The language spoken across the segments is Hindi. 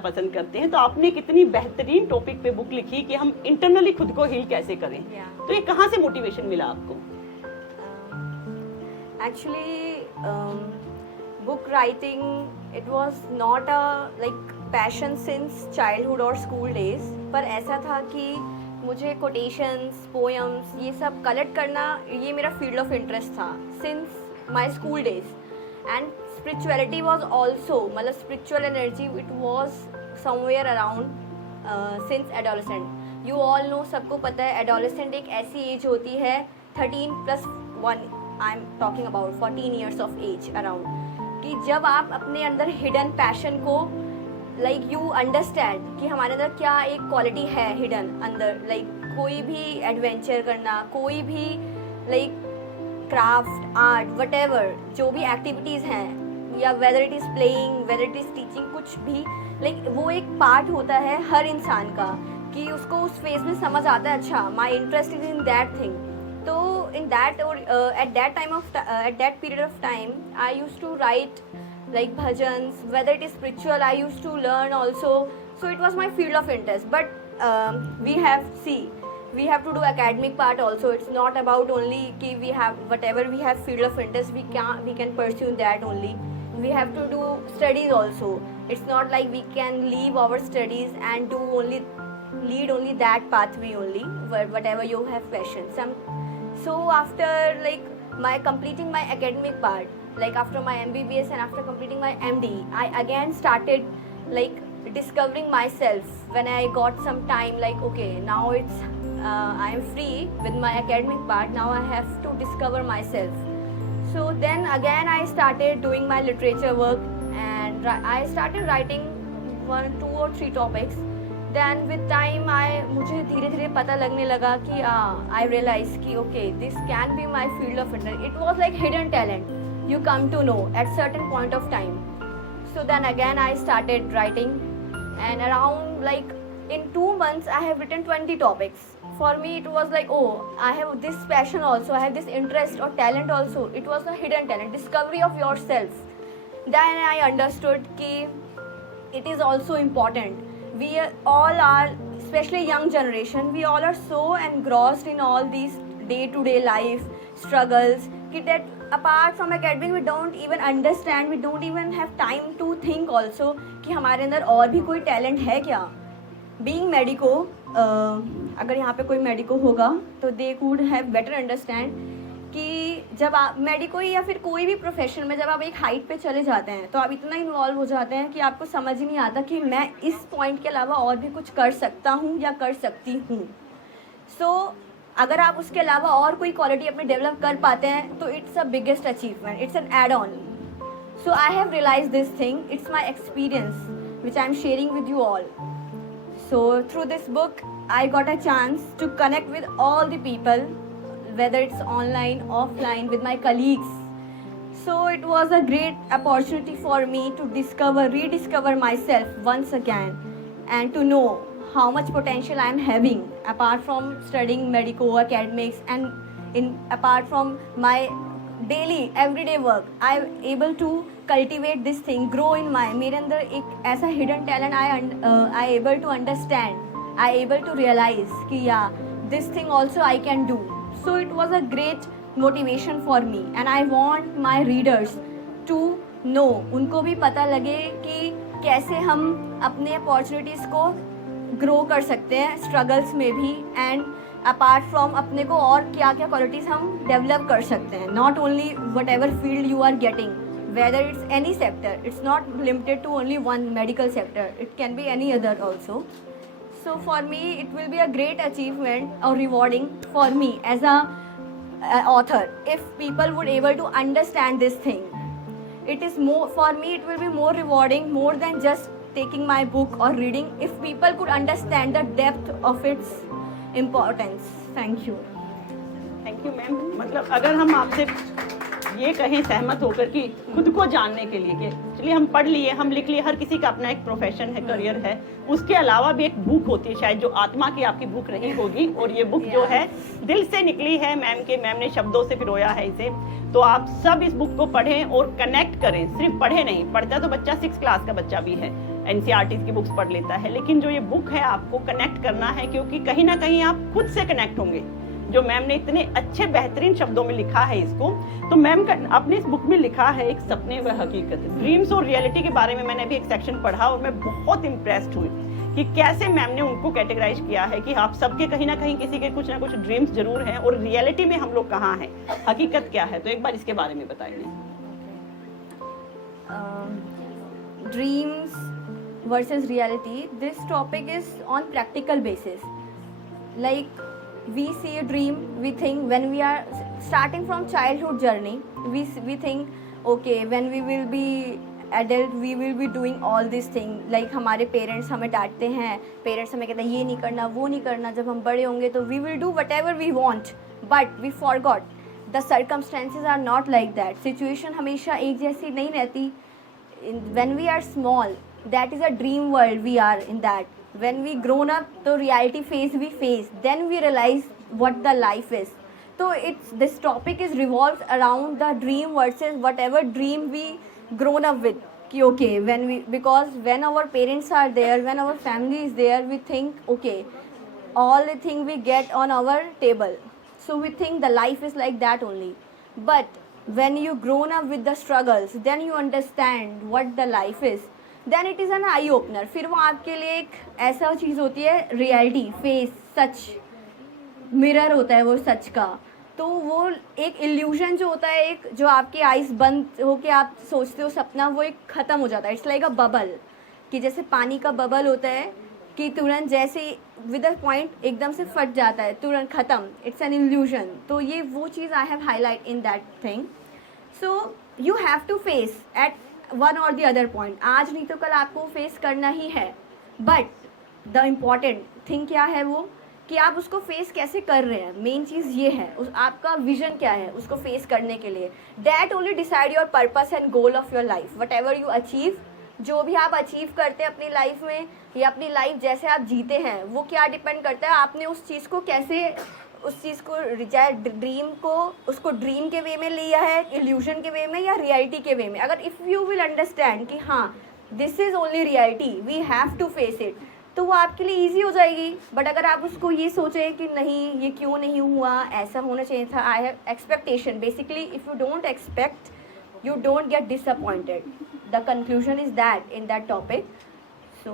पसंद करते हैं, तो आपने कितनी बेहतरीन टॉपिक पे बुक लिखी कि हम इंटरनली खुद को हील कैसे करें। तो ये कहाँ से मोटिवेशन मिला आपको? Actually, book writing, it was not a like passion since childhood or school days. पर ऐसा था कि मुझे quotations, poems ये सब कलेक्ट करना, ये मेरा field of interest था since my school days. And spirituality was also, मतलब spiritual energy, it was somewhere around since adolescent. You all know, सबको पता है adolescent एक ऐसी एज होती है 13+1, I'm talking about 14 years of age around, कि जब आप अपने अंदर हिडन पैशन को लाइक यू अंडरस्टैंड कि हमारे अंदर क्या एक क्वालिटी है हिडन अंदर, लाइक कोई भी एडवेंचर करना, कोई भी लाइक क्राफ्ट, आर्ट, व्हाटएवर जो भी एक्टिविटीज़ हैं, या whether it is playing, whether it is teaching, कुछ भी लाइक वो एक पार्ट होता है हर इंसान का कि उसको उस फेज में समझ आता है अच्छा my interest is in that thing. तो in that or at that period of time I used to write like bhajans, whether it is spiritual I used to learn also, so it was my field of interest. But we have to do academic part also. It's not about only ki we have whatever we have field of interest we can pursue that only. We have to do studies also. It's not like we can leave our studies and lead only that pathway only, whatever you have passion. So after like my completing my academic part, like after my MBBS and after completing my MD, I again started like discovering myself when I got some time, like okay, now it's I am free with my academic part, now I have to discover myself. So then again I started doing my literature work and I started writing 1, 2 or 3 topics. Then with time मुझे धीरे धीरे पता लगने लगा कि I realized कि okay, this can be my field of interest. It was like hidden talent you come to know at certain point of time. So then again I started writing, and around like in 2 months I have written 20 topics. For me it was like, oh, I have this passion also, I have this interest or talent also. It was a hidden talent, discovery of yourself. Then I understood कि it is also important. We all are, especially young generation, we all are so engrossed in all these day-to-day life struggles that apart from academic we don't even understand, we don't even have time to think also कि हमारे अंदर और भी कोई talent है क्या. Being medico, अगर यहाँ पे कोई medico होगा तो they could have better understand कि जब आप मेडिको या फिर कोई भी प्रोफेशन में जब आप एक हाइट पे चले जाते हैं तो आप इतना इन्वॉल्व हो जाते हैं कि आपको समझ ही नहीं आता कि मैं इस पॉइंट के अलावा और भी कुछ कर सकता हूँ या कर सकती हूँ. सो अगर आप उसके अलावा और कोई क्वालिटी अपने डेवलप कर पाते हैं तो it's a biggest achievement, it's an add on. So I have realise this thing, it's my experience which I am sharing with you all. So through this book I got a chance to connect with all the people, whether it's online, offline, with my colleagues. So it was a great opportunity for me to rediscover myself once again, and to know how much potential I am having apart from studying medico academics, and apart from my daily everyday work I am able to cultivate this thing, grow in my मेरे अंदर एक ऐसा hidden talent I able to understand, I able to realize कि yeah, this thing also I can do. So it was a great motivation for me, and I want my readers to know, उनको भी पता लगे कि कैसे हम अपने अपॉर्चुनिटीज़ को ग्रो कर सकते हैं स्ट्रगल्स में भी, एंड अपार्ट फ्रॉम अपने को और क्या क्या क्वालिटीज़ हम डेवलप कर सकते हैं. Not only whatever field you are getting, whether it's any sector, it's not limited to only one medical sector, it can be any other also. So for me it will be a great achievement or rewarding for me as a author if people would able to understand this thing. It is more, for me it will be more rewarding, more than just taking my book or reading, if people could understand the depth of its importance. Thank you. Thank you ma'am. मतलब अगर हम आपसे ये कहें सहमत होकर कि खुद को जानने के लिए कि चलिए हम पढ़ लिए, हम लिख लिए, हर किसी का अपना एक प्रोफेशन है, करियर है, उसके अलावा भी एक बुक होती है शायद जो आत्मा की आपकी बुक रही होगी, और ये बुक जो है दिल से निकली है मैम ने शब्दों से पिरोया है इसे. तो आप सब इस बुक को पढ़ें और कनेक्ट करें. सिर्फ पढ़े नहीं, पढ़ता तो बच्चा 6th क्लास का बच्चा भी है, NCERT की बुक्स पढ़ लेता है, लेकिन जो ये बुक है आपको कनेक्ट करना है, क्योंकि कहीं ना कहीं आप खुद से कनेक्ट होंगे। जो मैम ने इतने अच्छे बेहतरीन शब्दों में लिखा है इसको, तो मैम अपने इस बुक में लिखा है एक सपने व हकीकत, ड्रीम्स और रियलिटी के बारे में मैंने अभी एक सेक्शन पढ़ा और मैं बहुत इम्प्रेस्ड हुई कि कैसे मैम ने उनको कैटेगराइज किया है कि आप सबके कहीं ना कहीं किसी के कुछ ना कुछ ड्रीम्स जरूर हैं और रियलिटी में हम लोग कहाँ हैं, हकीकत क्या है। तो एक बार इसके बारे में बताइए। Dreams versus reality, this topic is on practical basis. Like we see a dream, we think when we are starting from childhood journey, we think okay, when we will be adult we will be doing all these things. Like हमारे पेरेंट्स हमें डांटते हैं, पेरेंट्स हमें कहते हैं ये नहीं करना वो नहीं करना, जब हम बड़े होंगे तो we will do whatever we want, but we forgot the circumstances are not like that. Situation हमेशा एक जैसी नहीं रहती. When we are small, that is a dream world we are in that. When we grown up, the reality phase we face, then we realize what the life is. So this topic is revolves around the dream versus whatever dream we grown up with. कि okay, because when our parents are there, when our family is there, we think okay, all the thing we get on our table. So we think the life is like that only. But when you grown up with the struggles, then you understand what the life is. Then it is an eye opener. फिर वो आपके लिए एक ऐसा चीज़ होती है, रियलिटी फेस, सच, मिरर होता है वो सच का. तो वो एक इल्यूजन जो होता है, एक जो आपकी आइज बंद होके आप सोचते हो सपना, वो एक ख़त्म हो जाता है. इट्स लाइक अ बबल, कि जैसे पानी का बबल होता है कि तुरंत जैसे विद अ पॉइंट एकदम से फट जाता है, तुरंत ख़त्म. It's an illusion. तो ये वो चीज़ I have highlight in that thing. So you have to face at one or the other point. आज नहीं तो कल आपको फेस करना ही है. बट द इम्पॉर्टेंट थिंग क्या है वो, कि आप उसको फेस कैसे कर रहे हैं. मेन चीज़ ये है, आपका विजन क्या है उसको फेस करने के लिए. That only decide your purpose and goal of your life. What ever you achieve, जो भी आप अचीव करते हैं अपनी लाइफ में, या अपनी लाइफ जैसे आप जीते हैं, वो क्या डिपेंड करता है आपने उस चीज़ को कैसे, उस चीज़ को चाहे ड्रीम को उसको ड्रीम के वे में लिया है, इल्यूजन के वे में, या रियलिटी के वे में. अगर इफ़ यू विल अंडरस्टैंड कि हाँ this is only reality, we have to face it, तो वो आपके लिए ईजी हो जाएगी. बट अगर आप उसको ये सोचें कि नहीं ये क्यों नहीं हुआ, ऐसा होना चाहिए था, I have expectation. Basically if you don't expect you don't get disappointed. The conclusion is that in that topic. So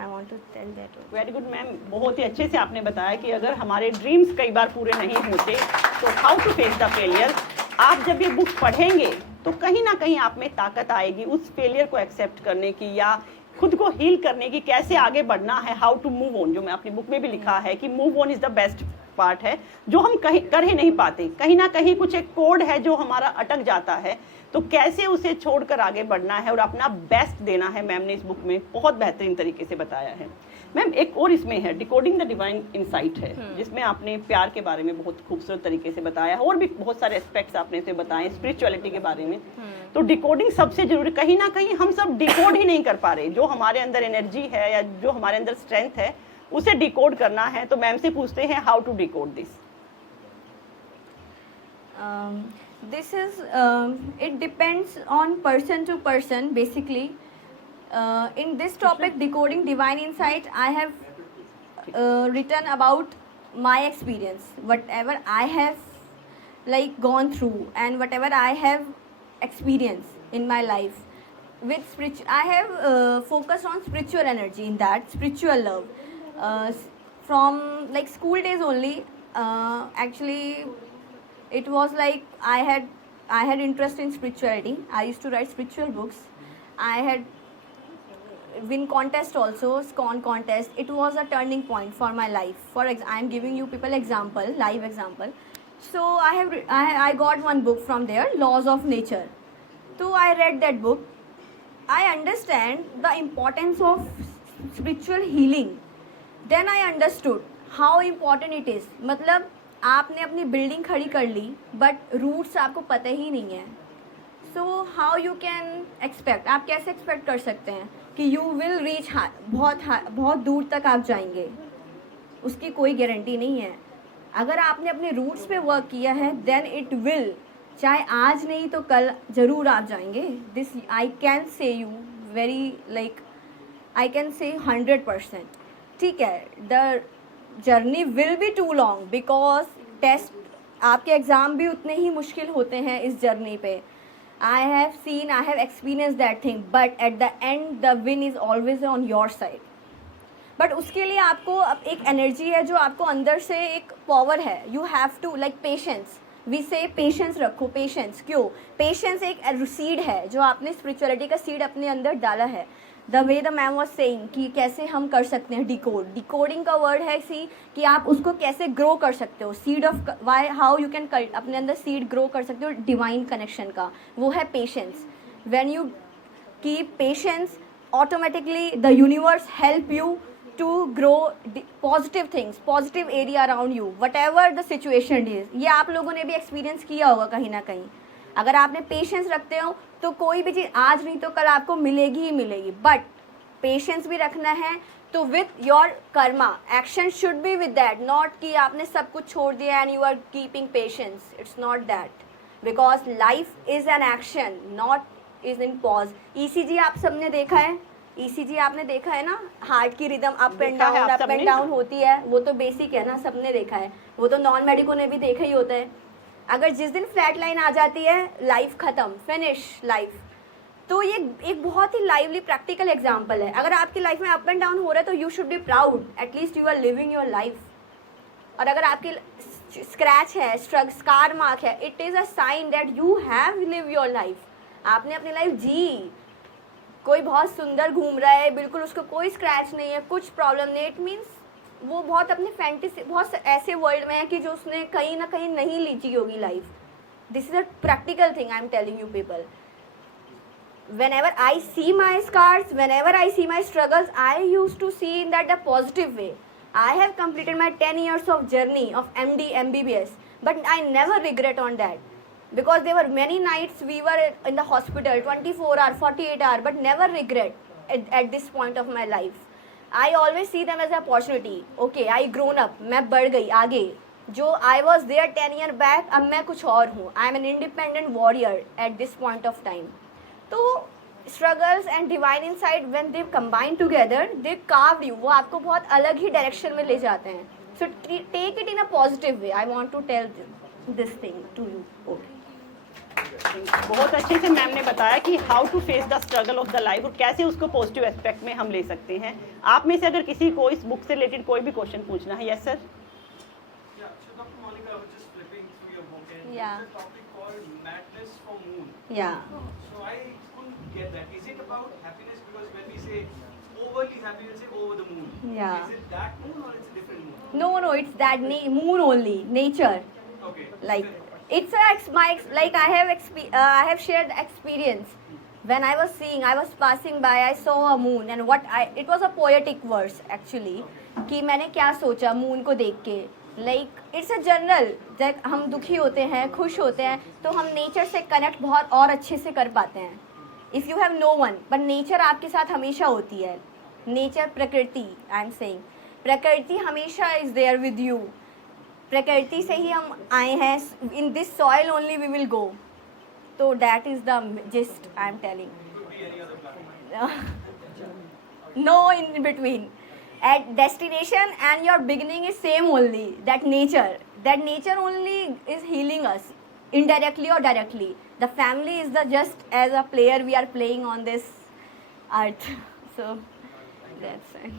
I want to tell that. Very good ma'am, बहुत ही अच्छे से आपने बताया कि अगर हमारे ड्रीम्स कई बार पूरे नहीं होते तो how to face the failure. आप जब ये बुक पढ़ेंगे तो कहीं ना कहीं आप में ताकत आएगी उस फेलियर को एक्सेप्ट करने की, या खुद को हील करने की, कैसे आगे बढ़ना है, हाउ टू मूव ऑन. जो मैं अपनी बुक में भी लिखा है कि move on is the best part है, जो हम कहीं कर ही नहीं पाते. कहीं ना कहीं कुछ एक कोड है जो हमारा अटक जाता है, तो कैसे उसे छोड़कर आगे बढ़ना है और अपना बेस्ट देना है. मैम ने इस बुक में बहुत बेहतरीन तरीके से बताया है. मैम एक और इसमें है डिकोडिंग द डिवाइन इनसाइट है, जिसमें आपने प्यार के बारे में बहुत खूबसूरत तरीके से बताया, और भी बहुत सारे एस्पेक्ट्स आपने इसे बताए, स्पिरिचुअलिटी के बारे में. तो डिकोडिंग सबसे जरूरी. कहीं ना कहीं हम सब डिकोड ही नहीं कर पा रहे. जो हमारे अंदर एनर्जी है या जो हमारे अंदर स्ट्रेंथ है उसे डिकोड करना है. तो मैम से पूछते हैं how to decode this. This is it depends on person to person basically. In this topic, decoding divine insight, I have written about my experience, whatever I have like gone through and whatever I have experienced in my life. With I have focused on spiritual energy, in that spiritual love from like school days only. Actually it was like I had interest in spirituality. I used to write spiritual books. I had win contest also, SCON contest. It was a turning point for my life. I am giving you people example, live example. So I got one book from there, Laws of Nature. So I read that book. I understand the importance of spiritual healing. Then I understood how important it is. मतलब आपने अपनी बिल्डिंग खड़ी कर ली बट रूट्स आपको पता ही नहीं है. So how you can expect, आप कैसे एक्सपेक्ट कर सकते हैं कि यू विल रीच बहुत दूर तक आप जाएंगे. उसकी कोई गारंटी नहीं है. अगर आपने अपने रूट्स पे वर्क किया है देन इट विल, चाहे आज नहीं तो कल ज़रूर आप जाएंगे. This I can say you very like I can say 100%. ठीक है, the journey will be too long because test, आपके एग्ज़ाम भी उतने ही मुश्किल होते हैं इस जर्नी पे. I have experience that thing, but at the end the win is always on your side. But उसके लिए आपको अब एक एनर्जी है जो आपको अंदर से एक पावर है. You have to like patience. We say patience रखो. पेशेंस क्यों? पेशेंस एक सीड है जो आपने स्पिरिचुअलिटी का सीड अपने अंदर डाला है. The way the ma'am was saying कि कैसे हम कर सकते हैं डिकोडिंग का वर्ड है सी कि आप उसको कैसे ग्रो कर सकते हो. Seed of why how you can अपने अंदर सीड ग्रो कर सकते हो डिवाइन कनेक्शन का, वो है patience. When you keep patience, automatically the universe help you to grow positive things, positive area around you, whatever the situation is. ये आप लोगों ने भी एक्सपीरियंस किया होगा कहीं ना कहीं. अगर आपने पेशेंस रखते हो तो कोई भी चीज़ आज नहीं तो कल आपको मिलेगी ही मिलेगी. बट पेशेंस भी रखना है तो with your karma, action should be with that. Not कि आपने सब कुछ छोड़ दिया and you are keeping patience. It's not that, because life is an action, not is in pause. ECG आप सबने देखा है. ECG आपने देखा है ना, हार्ट की रिदम अप एंड डाउन होती है. वो तो बेसिक है ना, सबने देखा है. वो तो नॉन मेडिको ने भी देखा ही होता है. अगर जिस दिन फ्लैट लाइन आ जाती है, लाइफ खत्म, फिनिश लाइफ. तो ये एक बहुत ही लाइवली प्रैक्टिकल एग्जांपल है. अगर आपकी लाइफ में अप एंड डाउन हो रहा है तो you should be proud, at least you are living your life. और अगर आपकी स्क्रैच है, स्कार मार्क है, it is a sign that you have live your life. आपने अपनी लाइफ जी. कोई बहुत सुंदर घूम रहा है, बिल्कुल उसको कोई स्क्रैच नहीं है, कुछ प्रॉब्लम नहीं, इट मीन्स वो बहुत अपनी फैंटेसी, बहुत ऐसे वर्ल्ड में है कि जो उसने कहीं ना कहीं नहीं लीची होगी life. This is a practical thing I am telling you people. whenever I see my scars, whenever I see my struggles, I used to see in that a positive way. I have completed my 10 years of journey of MD, MBBS, but I never regret on that. Because there were many nights we were in the hospital, 24 hour, 48 hour, but never regret at this point of my life. I always see them as an opportunity. Okay, I grown up, मैं बढ़ गई आगे. जो I was there 10 year back, अब मैं कुछ और हूँ. I am an independent warrior at this point of time. तो struggles and divine insight when they combine together, they carved you. वो आपको बहुत अलग ही direction में ले जाते हैं. So take it in a positive way. I want to tell this thing to you. Okay. बहुत अच्छे से मैम ने बताया कि how to face the struggle of the life और कैसे उसको पॉजिटिव एस्पेक्ट में हम ले सकते हैं. आप में से अगर किसी को इस बुक से रिलेटेड कोई भी क्वेश्चन पूछना है. Yes sir. Yeah. There's a topic called madness for moon. Yeah. So I couldn't get that. Is it about happiness? Because when we say overly happy, we say over the moon. Yeah. Is it that moon or it's a different moon? No, it's that moon only, nature. Okay. Like it's like I have shared the experience. When I was seeing, I was passing by, I saw a moon and it was a poetic verse actually. कि मैंने क्या सोचा मून को देख के. लाइक इट्स अ जनरल, जब हम दुखी होते हैं, खुश होते हैं, तो हम नेचर से कनेक्ट बहुत और अच्छे से कर पाते हैं. If you have no one, but nature आपके साथ हमेशा होती है. नेचर, प्रकृति, आई एम सेइंग, प्रकृति हमेशा इज देयर विद यू. प्रकृति से ही हम आए हैं. In this soil only we will go. तो that is the gist I am telling. No in between. At destination and your beginning is same only. That nature only is healing us indirectly or directly. The family is the just as a player we are playing on this earth. So that's it.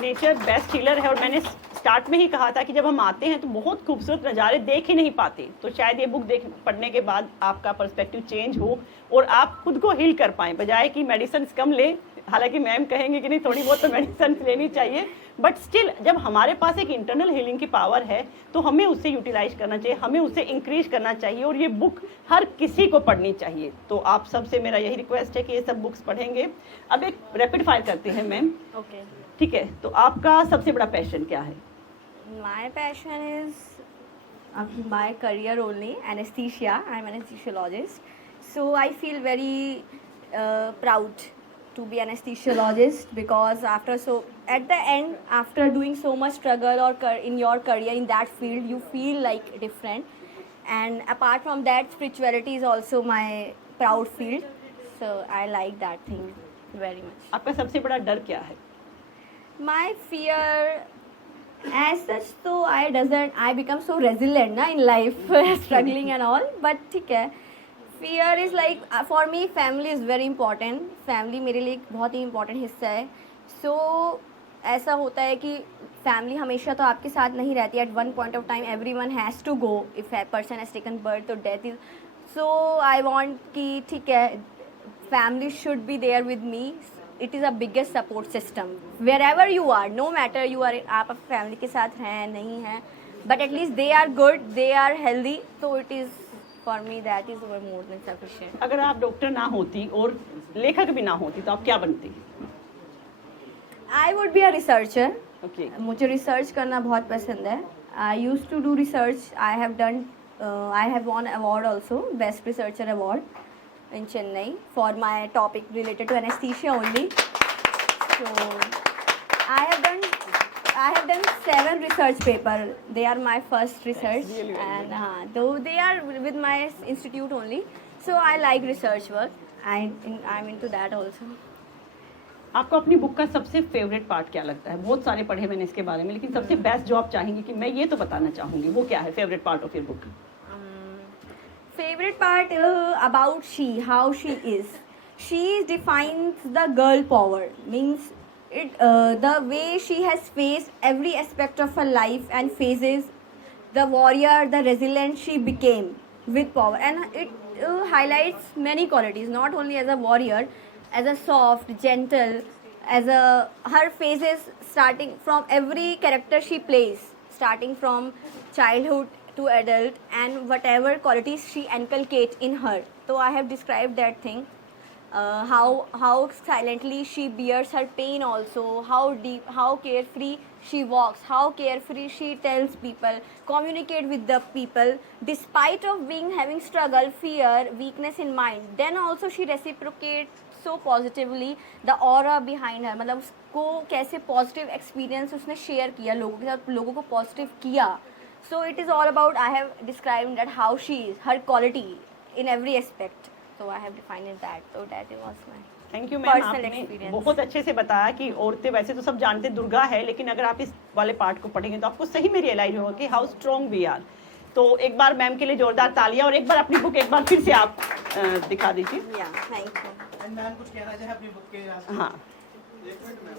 Nature best healer है. और मैंने स्टार्ट में ही कहा था कि जब हम आते हैं तो बहुत खूबसूरत नज़ारे देख ही नहीं पाते. तो शायद ये बुक पढ़ने के बाद आपका पर्सपेक्टिव चेंज हो और आप खुद को हील कर पाएँ, बजाय कि मेडिसिन कम ले. हालांकि मैम कहेंगे कि नहीं, थोड़ी बहुत तो मेडिसिन लेनी चाहिए, बट स्टिल जब हमारे पास एक इंटरनल हीलिंग की पावर है तो हमें उससे यूटिलाइज करना चाहिए, हमें उससे इंक्रीज करना चाहिए. और ये बुक हर किसी को पढ़नी चाहिए. तो आप सबसे मेरा यही रिक्वेस्ट है कि ये सब बुक्स पढ़ेंगे. अब एक रैपिड फायर करते हैं मैम. Okay. ठीक है. तो आपका सबसे बड़ा पैशन क्या है? My passion is my career only, anesthesia. I'm an anesthesiologist. So I feel very proud to be anesthesiologist because at the end, after doing so much struggle or in your career in that field, you feel like different. And apart from that, spirituality is also my proud field. So I like that thing. very much. आपका सबसे बड़ा डर क्या है? My fear, as such, so I become so resilient na in life, struggling and all. But ठीक है, fear is like for me family is very important. Family मेरे लिए एक बहुत ही important हिस्सा है. So ऐसा होता है कि फैमिली हमेशा तो आपके साथ नहीं रहती. At one point of time every one has to go. If a person has taken birth तो death is. So I want कि ठीक है, family should be there with me. It is a biggest support system wherever you are, no matter you are, आप फैमिली के साथ हैं नहीं हैं, but at least they are good, they are healthy. तो it is for me that is more than sufficient. अगर आप डॉक्टर ना होती और लेखक भी ना होती तो आप क्या बनती? I would be a researcher. Okay. मुझे रिसर्च करना बहुत पसंद है. I use to do research. I have won award also, best researcher award in Chennai for my topic related to anaesthesia only. So I have done 7 research paper. They are my first research. That's really very and though they are with my institute only, so I like research work. I'm into that also. आपको अपनी बुक का सबसे फेवरेट पार्ट क्या लगता है? बहुत सारे पढ़े मैंने इसके बारे में, लेकिन सबसे बेस्ट जो आप चाहेंगे कि मैं ये तो बताना चाहूँगी, वो क्या है favourite part of your book? Favorite part about she, how she is. She defines the girl power. Means the way she has faced every aspect of her life and faces the warrior, the resilient she became with power. And it highlights many qualities, not only as a warrior, as a soft, gentle, as a her phases starting from every character she plays, starting from childhood to adult, and whatever qualities she inculcates in her. So I have described that thing. How silently she bears her pain also, how deep, how carefree she walks, how carefree she tells people, communicate with the people, despite of having struggle, fear, weakness in mind. Then also she reciprocates so positively. The aura behind her, मतलब उसको कैसे positive experience उसने share किया लोगों के साथ, लोगों को positive किया. So it is all about, I have described that how she is, her quality in every aspect. So I have defined it that. So that was my thank you ma'am. personal आपने experience. बहुत अच्छे से बताया कि औरतें वैसे तो सब जानते दुर्गा है, लेकिन अगर आप इस वाले पार्ट को पढ़ेंगे तो आपको सही में रियलाइज होगा कि हाउ स्ट्रॉन्ग वी आर. तो एक बार मैम के लिए जोरदार तालियां, और एक बार अपनी बुक एक बार फिर से आप दिखा दीजिए. Yeah, thank you. And ma'am कुछ कहना चाहे अपनी बुक के? हाँ. एक मिनट मैम.